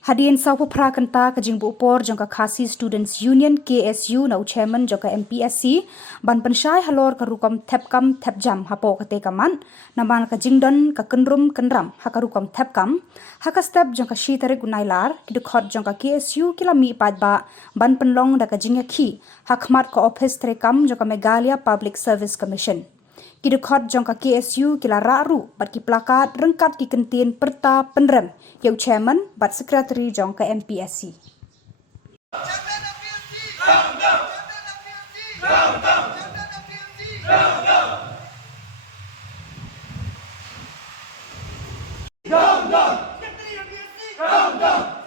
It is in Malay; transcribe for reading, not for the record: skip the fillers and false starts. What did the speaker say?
Hadian saupo prakanta ka jingbu upor jangka Khasi Students Union KSU nau chairman jangka MPSC ban pensyai halor ka rukom thepkam thepjam hapo ka tekaman naman ka jingdon ka kenrum kenram hakarukam thepkam haka step jangka shi tarik gunailar kidukhot jangka KSU kilami padba ban penlong da ka jingaki hakmat ka office trekam jangka Meghalaya Public Service Commission Kidukhot jangka KSU kila raru bat ki plakat rengkat ki kentin perta penrem yau chairman bat sekretari jangka MPSC. Down, down!